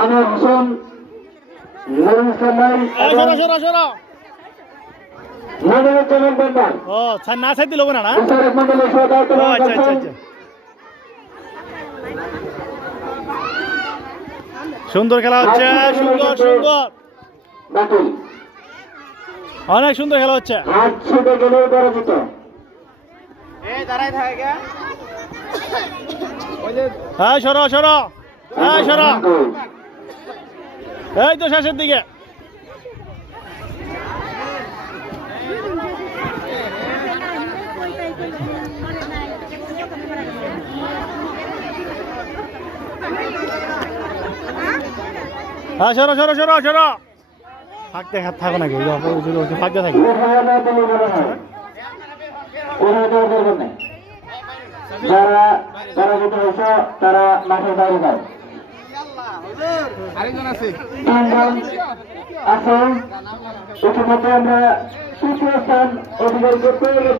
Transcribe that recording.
আনোয়ার হোসেন, নুরুল ইসলাম ভাই, মনিরুজ্জামান মেম্বার, না সাইড দিল না বিচারক মন্ডলের সহদায়িত্ব পালন আচ্ছা আচ্ছা করছেন আচ্ছা সুন্দর খেলা হচ্ছে সুন্দর সুন্দর বাতিল। অনেক সুন্দর খেলা হচ্ছে হাত ছুটে গেলেও পরাজিত। হ্যাঁ সরো সরো হ্যাঁ সরো এই তো শেষের দিকে হ্যাঁ সরো সরো সরো সরো ফাঁকতে থাকো নাকি ফাঁকতে থাকি যারা পরাজিত হয়েছে তারা মাঠের বাইরে যায়। তিনজন আছে, ইতিমধ্যে আমরা তৃতীয় স্থান অধিকার করতে